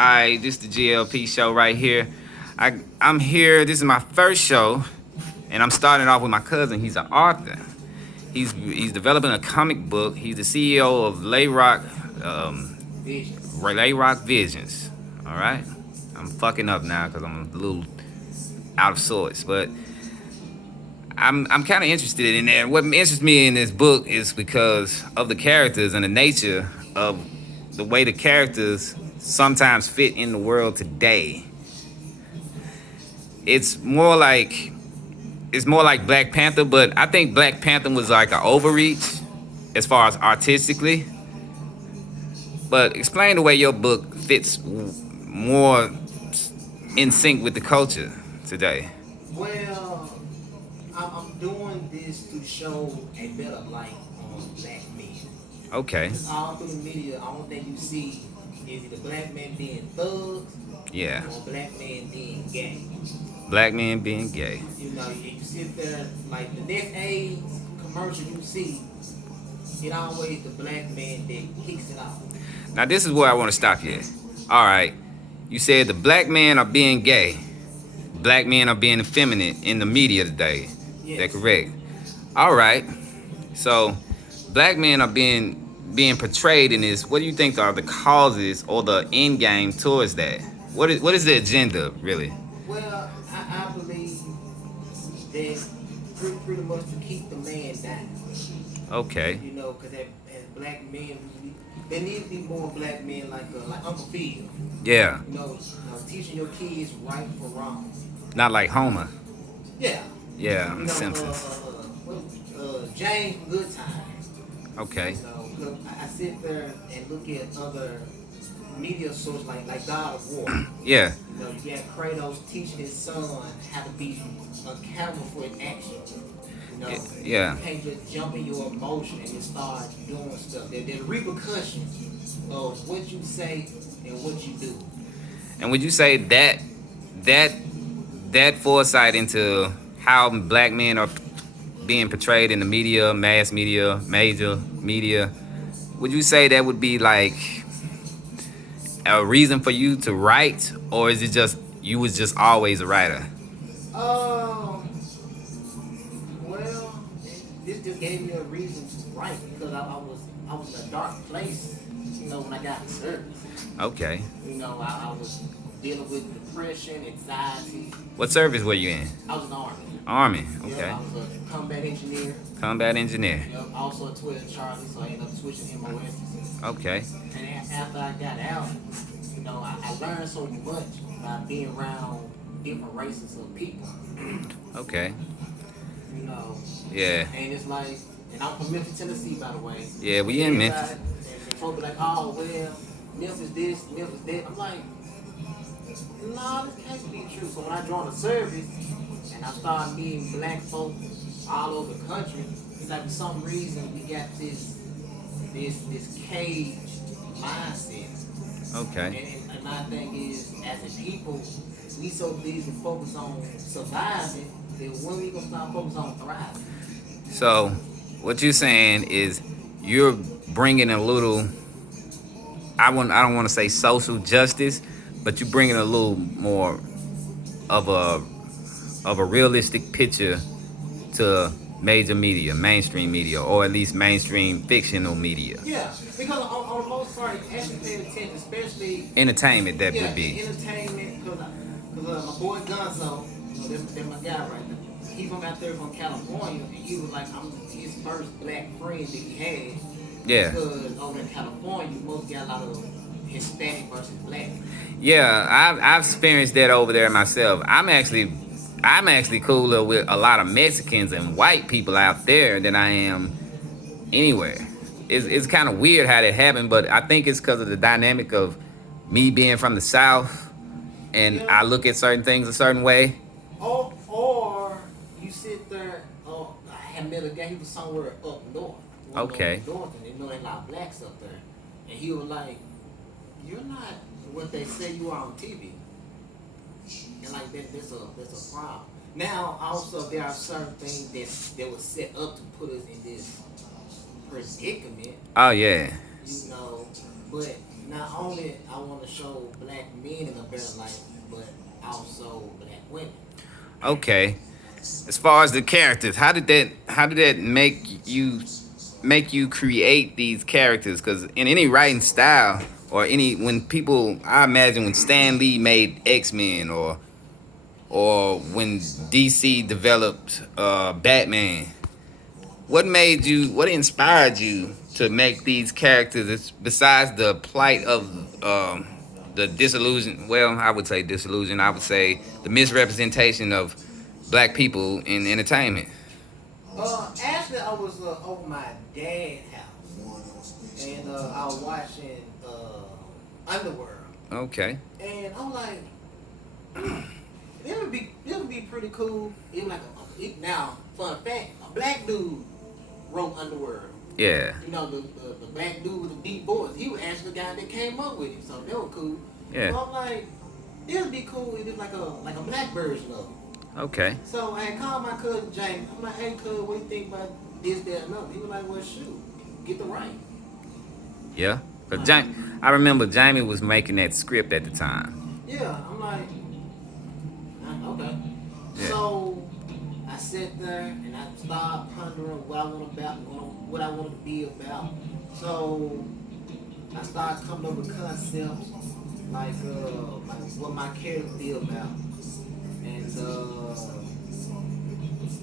Alright, this is the GLP show right here. I'm here. This is my first show, and I'm starting off with my cousin. He's an author. He's developing a comic book. He's the CEO of Layroc, Layroc Visions. All right, I'm fucking up now because I'm a little out of sorts, but I'm kind of interested in that. What interests me in this book is because of the characters and the nature of the way the characters sometimes fit in the world today. It's more like Black Panther, but I think Black Panther was like an overreach as far as artistically. But explain the way your book fits more in sync with the culture today. Well, I'm doing this to show a better light on black men. Okay. All through the media, I don't think you see is either black men being thugs Yeah. or black men being gay. Black men being gay. You know, you sit there, like the next AIDS commercial you see, it always the black man that kicks it off. Now this is where I want to stop you. All right. You said the black men are being gay. Black men are being effeminate in the media today. Yes. Is that correct? All right. So black men are being portrayed in this. What do you think are the causes or the end game towards that? What is the agenda really? Well, I believe that pretty much to keep the man down. Okay. You know, because as black men, there need to be more black men like Uncle Phil. Yeah. You know, teaching your kids right from wrong. Not like Homer. Yeah. Yeah, You know, Simpsons. James from Good Time. Okay. You know, 'cause I sit there and look at other media sources like God of War. Yeah. You know, you got Kratos teaching his son how to be accountable for his actions. You know, Yeah. you can't just jump in your emotion and just start doing stuff. There are repercussions of what you say and what you do. And would you say that foresight into how black men are being portrayed in the media, mass media, major media, would you say that would be like a reason for you to write, or is it just you was just always a writer? Well, this just gave me a reason to write because I was in a dark place, you know, when I got the service. Okay. You know, I was dealing with depression, anxiety. What service were you in? I was in the Army. Army. Okay. Yeah, I was a combat engineer. Combat engineer. Yep, also a 12 Charlie, so I ended up switching MOS. Okay. And after I got out, you know, I learned so much by being around different races of people. Okay. You know. Yeah. And it's like, and I'm from Memphis, Tennessee, by the way. Yeah, we in Memphis. And folks be like, oh, well, Memphis this, Memphis that. I'm like, no, this can't be true. So when I joined the service and I started meeting black folk all over the country, it's like for some reason we got this cage mindset. Okay. And my thing is, as a people, we so busy focused on surviving that when we gonna start focused on thriving? So, what you're saying is you're bringing a little. I don't want to say social justice, but you're bringing a little more of a realistic picture to major media, mainstream media, or at least mainstream fictional media. Yeah, because on the most part, you actually pay attention, especially Entertainment that would be. Entertainment. Because my boy Gonzo, you know, that's my guy right there. He from out there from California, and he was like, I'm his first black friend that he had. Yeah. Because over in California, you most got a lot of Hispanic versus black. Yeah, I've experienced that over there myself. I'm actually cooler with a lot of Mexicans and white people out there than I am anywhere. It's kind of weird how that happened, but I think it's because of the dynamic of me being from the South, and Yeah. I look at certain things a certain way. Or you sit there. Oh, I had met a guy. He was somewhere up north. Okay. Up north, and they know they a lot of blacks up there. And he was like, "You're not what they say you are on TV." And like that's a problem. Now also there are certain things that was set up to put us in this predicament. Oh yeah. You know, but not only I want to show black men in a better light, but also black women. Okay. As far as the characters, how did that make you create these characters? Because in any writing style or any when people, I imagine when Stan Lee made X-Men or when DC developed Batman, what inspired you to make these characters? Besides the plight of the disillusion, well, I would say disillusion. I would say the misrepresentation of black people in entertainment. Actually, I was over my dad's house, and I was watching Underworld, Okay. and I'm like, it would be pretty cool. It was like now, fun fact, a black dude wrote Underworld. Yeah. You know, the black dude with the deep voice. He was actually the guy that came up with it, so that was cool. Yeah. So I'm like, it would be cool if it's like a black version of it. Okay. So I called my cousin James. I'm like, hey, cuz, what do you think about this, that, and other? He was like, well, shoot, get the right. Yeah. Cause I remember Jamie was making that script at the time. Yeah, I'm like, okay. Yeah. So I sat there and I started pondering what I want to be about. So I started coming up with concepts like what my character be about, and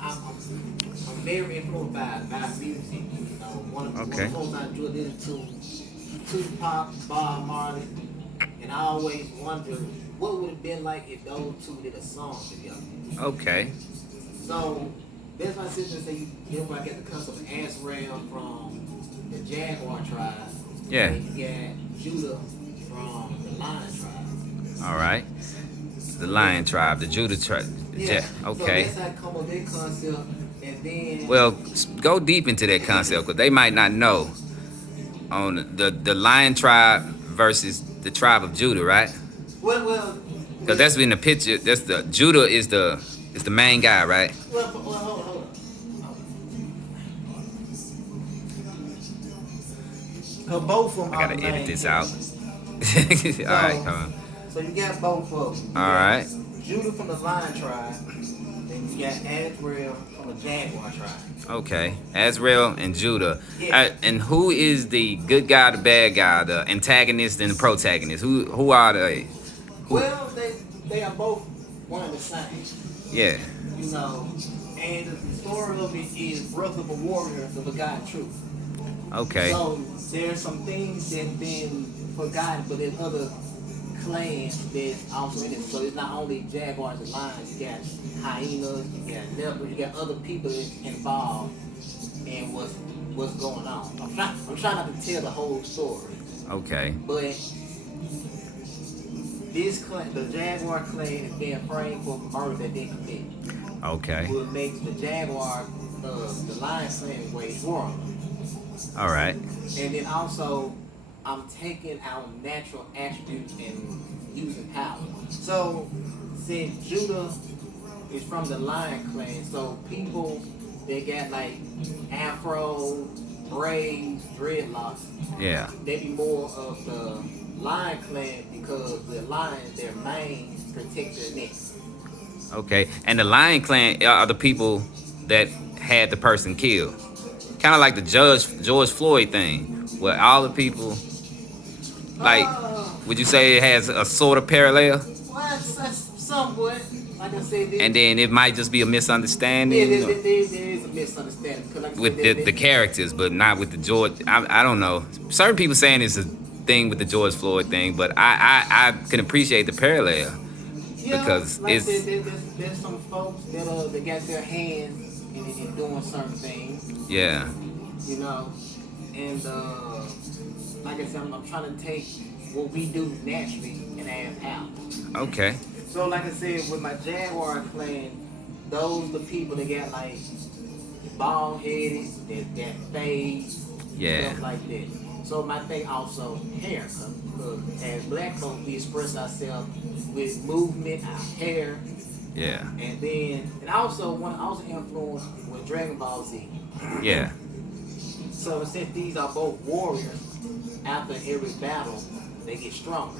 I'm very influenced by music. You know, one of the songs I enjoy listening to Tupac, Bob Marley, and I always wonder what would have been like if those two did a song together. Okay. So that's why I sit there and say, I get the concept of Azrael from the Jaguar tribe. Yeah. And you got Judah from the Lion tribe. All right. The Lion tribe, the Judah tribe. Yeah. Okay. So that's how I come up with that concept, and then. Well, go deep into that concept because they might not know on the Lion tribe versus the tribe of Judah, right? Well. Because that's in the picture. That's the Judah is the main guy, right? Well, hold on. Cause both of them. I gotta edit this out. All right, come on. So you got both of them. All right. Judah from the Lion tribe, then you got Azrael from the Jaguar tribe. Okay, Azrael and Judah. Yeah. And who is the good guy, the bad guy, the antagonist and the protagonist? Who are they? Well, they are both one and the same. Yeah. You know, and the story of it is Brother of a Warrior of a God Truth. Okay. So there's some things that been forgotten, but there's other clans that's also in it. So it's not only jaguars and lions, you got hyenas, you got leopards, you got other people that's involved in what's going on. I'm trying not to tell the whole story. Okay. But this clan, the Jaguar clan, is being framed for murder that they commit. Okay. What makes the Jaguar, the Lion clan, wage war on them. All right. And then also, I'm taking our natural attributes and using power. So, since Judah is from the Lion clan, so people that got like afro, braids, dreadlocks, Yeah. they be more of the Lion clan because the lions, their manes protect their necks. Okay. And the Lion Clan are the people that had the person killed. Kind of like the George Floyd thing, where all the people, like, would you say it has a sort of parallel? Well, that's somewhat. Like I said, And then it might just be a misunderstanding there is a misunderstanding. Like with the characters, but not with the George. I don't know. Certain people saying it's a thing with the George Floyd thing, but I can appreciate the parallel because like it's there's some folks that got their hands in doing certain things. yeah. You know, and like I said, I'm trying to take what we do naturally and add out. Okay. So like I said, with my Jaguar clan, those the people that got like bald headed, that got fades, Yeah. stuff like that. So my thing also hair, because as black folks we express ourselves with movement, our hair, Yeah. and also influenced with Dragon Ball Z. Yeah. So since these are both warriors, after every battle, they get stronger.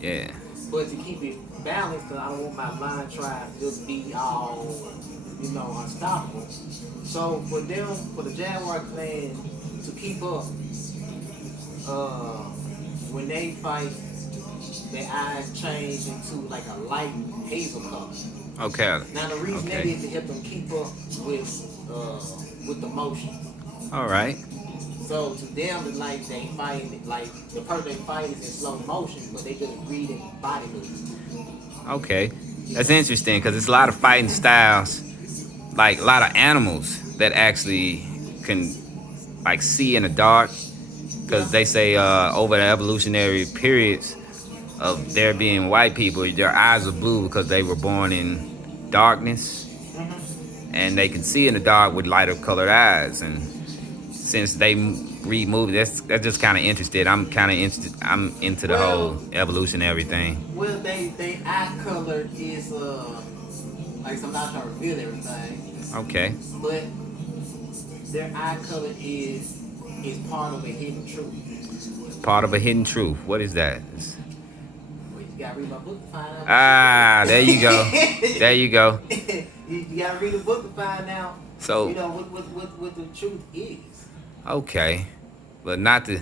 Yeah. But to keep it balanced, because I don't want my lion tribe just be all, unstoppable. So for the Jaguar clan to keep up, uh, when they fight, their eyes change into like a light hazel color. Okay. Now the reason that Okay. is to help them keep up with the motion. All right. So to them, it's like they fight, like the person they fight is in slow motion, but they just reading body movement. Okay. You That's know. interesting because it's a lot of fighting styles, like a lot of animals that actually can like see in the dark Yeah. because they say over the evolutionary periods of there being white people, their eyes are blue because they were born in darkness and they can see in the dark with lighter colored eyes. And since they read movies, that's just kind of interested. I'm kind of interested. I'm into the whole Well, evolutionary thing. well, they eye color is like I'm not trying to reveal everything, Okay. but their eye color is part of a hidden truth. Part of a hidden truth. What is that? Well, you gotta read my book to find out. Ah, there you go. There you go. You gotta read the book to find out. So, What the truth is. okay, but not to.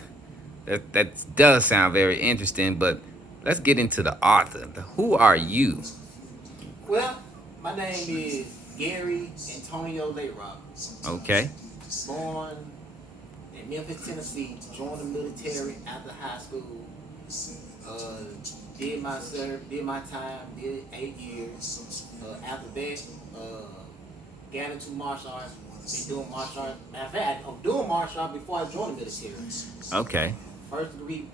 That does sound very interesting. But let's get into the author. Who are you? Well, my name is Gary Antonio Layroc. Okay. Born in Memphis, Tennessee. Joined the military after high school. Uh, did my time, did 8 years. After that, got into martial arts. Been doing martial arts. Matter of fact, I'm doing martial arts before I joined the military. Okay. First degree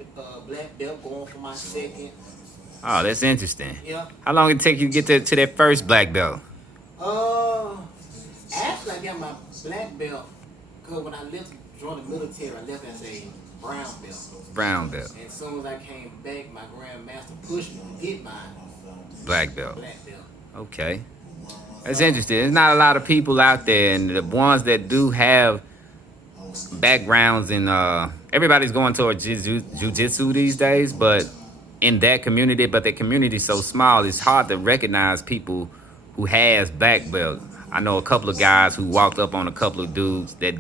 black belt, going for my second. Oh, that's interesting. Yeah. How long did it take you to get to that first black belt? Uh, Actually, I got my black belt because when I joined the military, I left as a brown belt. Brown belt. And as soon as I came back, my grandmaster pushed me to get my Black belt. black belt. Okay. That's interesting. There's not a lot of people out there, and the ones that do have backgrounds in everybody's going towards jujitsu these days, but in that community, but that community is so small, it's hard to recognize people who has black belt. I know a couple of guys who walked up on a couple of dudes that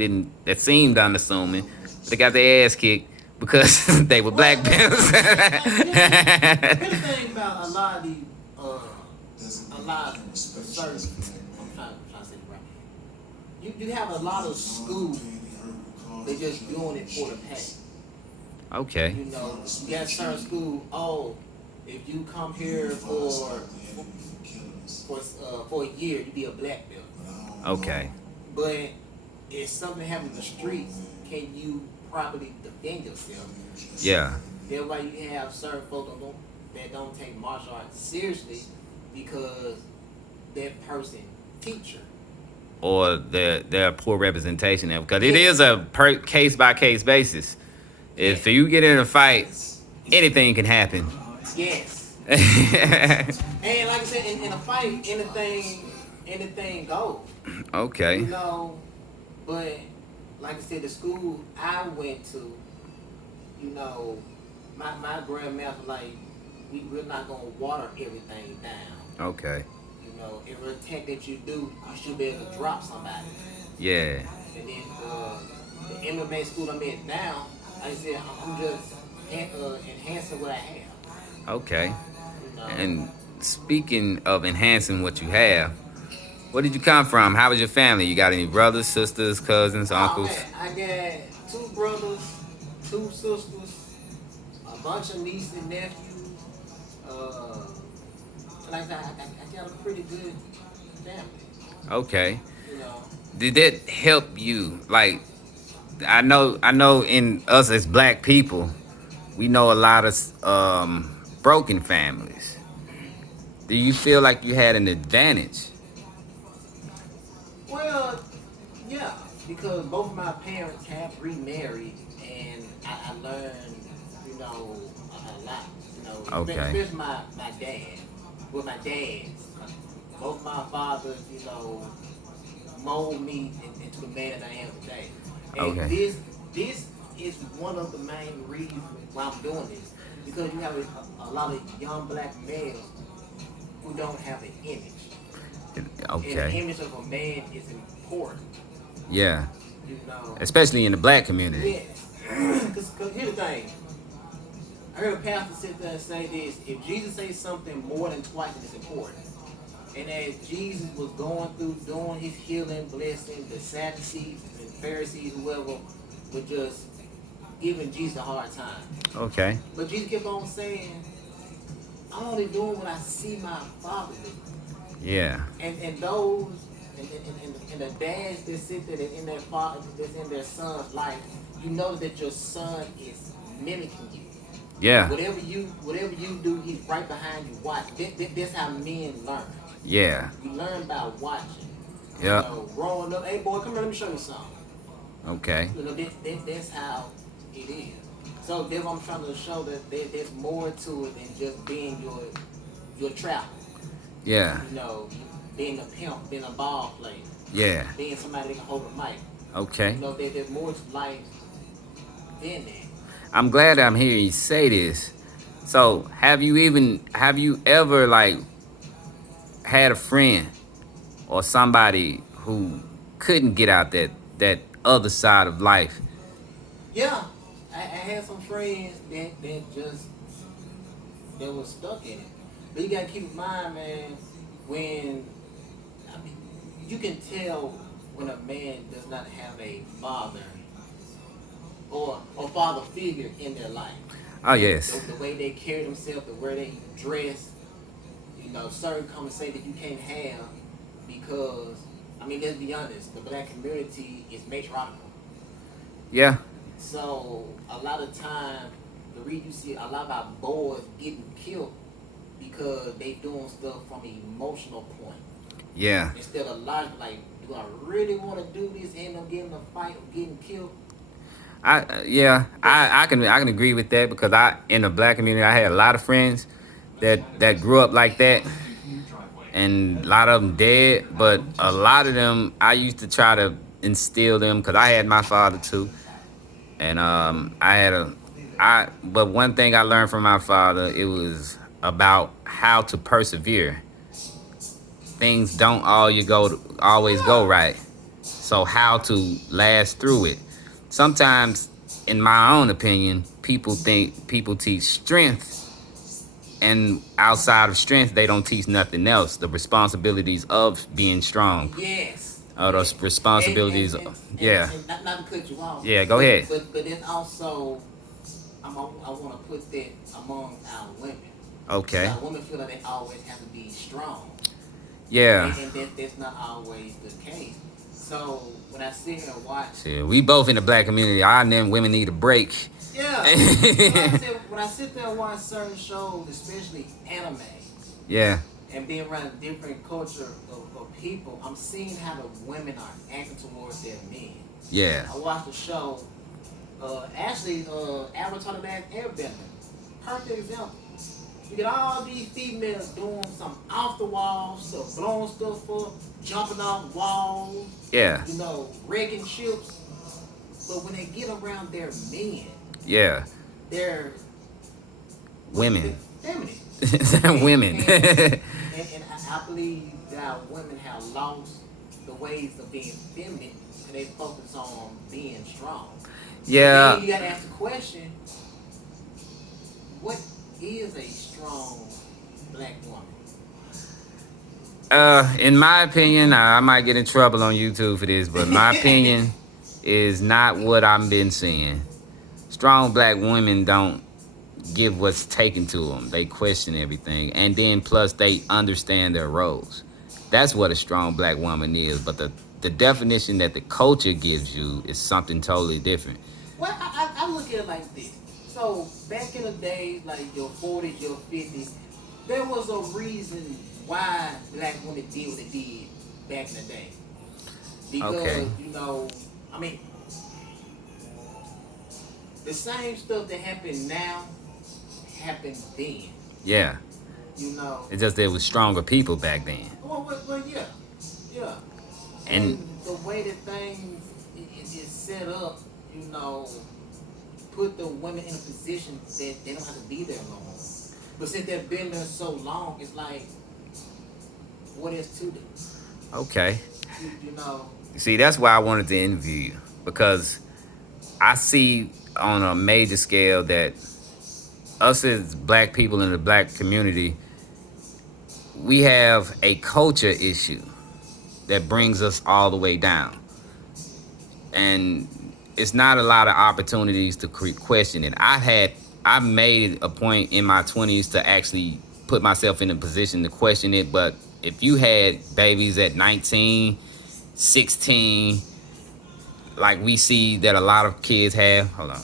seemed unassuming, but they got their ass kicked because they were black belts. Here's the thing about a lot of certain, I'm trying to say it right. You have a lot of schools, they just doing it for the pay. Okay. You know, you got certain school. Oh, if you come here for a year, you be a black belt. Okay. But if something happens in the streets, can you properly defend yourself? Yeah. That's why you have certain folks that don't take martial arts seriously because that person teacher. Or they're poor representation of, because it is a case by case basis. If you get in a fight, anything can happen. Yes. And like I said, in a fight, anything goes. Okay. You know, but like I said, the school I went to, you know, my grandmaster like, we're not gonna water everything down. Okay. You know, every attack that you do, you should be able to drop somebody. Yeah. And then the MMA school I'm in now, like I said, I'm just enhancing what I have. Okay. You know? And speaking of enhancing what you have, where did you come from? How was your family? You got any brothers, sisters, cousins, uncles? Man, I got 2 brothers, 2 sisters, a bunch of nieces and nephews. Like I said, I got a pretty good family. Okay. You know. Did that help you? Like, I know in us as black people, we know a lot of broken families. Do you feel like you had an advantage? Well, yeah, because both of my parents have remarried, and I learned, you know, a lot. You know, Okay. especially my dad. With my dads, both my fathers, you know, mold me into the man that I am today. And Okay. this is one of the main reasons why I'm doing this. because you have a lot of young black males who don't have an image. And the Okay. image of a man is important, Yeah. you know. Especially in the black community. Yes. Because here's the thing. I heard a pastor sit there and say this: if Jesus says something more than twice, then it's important. And as Jesus was going through doing his healing, blessing, the Sadducees and Pharisees, whoever, were just giving Jesus a hard time. Okay. But Jesus kept on saying, I'm only doing what I see my Father do. Yeah. And those and the dads that sit there in their father that's in their son's life, you know that your son is mimicking you. Yeah. Whatever you do, he's right behind you watching. That's how men learn. Yeah. You learn by watching. Yeah. You know, growing up, hey boy, come here, let me show you something. Okay. You know, that's how it is. So that's what I'm trying to show, that there's more to it than just being your trapper. Yeah. You know, being a pimp, being a ball player. Yeah. Being somebody that can hold a mic. Okay. You know, there's more to life than that. I'm glad I'm hearing you say this. So, have you ever like had a friend or somebody who couldn't get out that other side of life? Yeah, I had some friends that was stuck in it. But you gotta keep in mind, man, you can tell when a man does not have a father or father figure in their life. Oh yes. The way they carry themselves, the way they dress, you know, certain conversations you can't have because, I mean, let's be honest, the black community is matriarchal. Yeah. So a lot of times, the reason you see a lot of our boys getting killed because they doing stuff from an emotional point. Yeah. Instead of life, like, do I really want to do this? End up getting in a fight or getting killed? I can agree with that because in the black community I had a lot of friends that grew up like that, and a lot of them dead, but a lot of them I used to try to instill them because I had my father too, and but one thing I learned from my father, it was about how to persevere. Things don't always go right, so how to last through it. Sometimes, in my own opinion, people teach strength, and outside of strength, they don't teach nothing else. The responsibilities of being strong. Yes. Those responsibilities. Yeah. And not to cut you off. Yeah, go ahead. But then also, I want to put that among our women. Okay. Our women feel like they always have to be strong. Yeah. And that's not always the case. So when I sit here and watch, See, we both in the black community. I and them women need a break. yeah. When I sit there and watch certain shows, especially anime, Yeah. and being around different culture of people, I'm seeing how the women are acting towards their men. Yeah. I watched the show. Avatar: The Last Airbender. Perfect example. You get all these females doing some off the wall stuff, blowing stuff up, jumping off walls, Yeah. you know, wrecking ships. But when they get around their men, Yeah. they're Women. feminine. Women. And I believe that our women have lost the ways of being feminine, and they focus on being strong. Yeah. Then you gotta ask the question: what is a strong black woman? In my opinion, I might get in trouble on YouTube for this, but my opinion is not what I've been seeing. Strong black women don't give what's taken to them. They question everything, and then plus they understand their roles. That's what a strong black woman is. But the definition that the culture gives you is something totally different. Well, I look at it like this. So back in the days, like your 40s, your 50s, there was a reason why black women did what they did back in the day. Because, you know, I mean, the same stuff that happened now happened then. Yeah. You know. It's just there was stronger people back then. Well, yeah. Yeah. And the way that things is set up, you know, put the women in a position that they don't have to be there no more. But since they've been there so long, it's like, what is to do? Okay. You know. See, that's why I wanted to interview you, because I see on a major scale that us as black people in the black community, we have a culture issue that brings us all the way down. And it's not a lot of opportunities to question it. I made a point in my 20s to actually put myself in a position to question it. But if you had babies at 19, 16, like we see that a lot of kids have, hold on,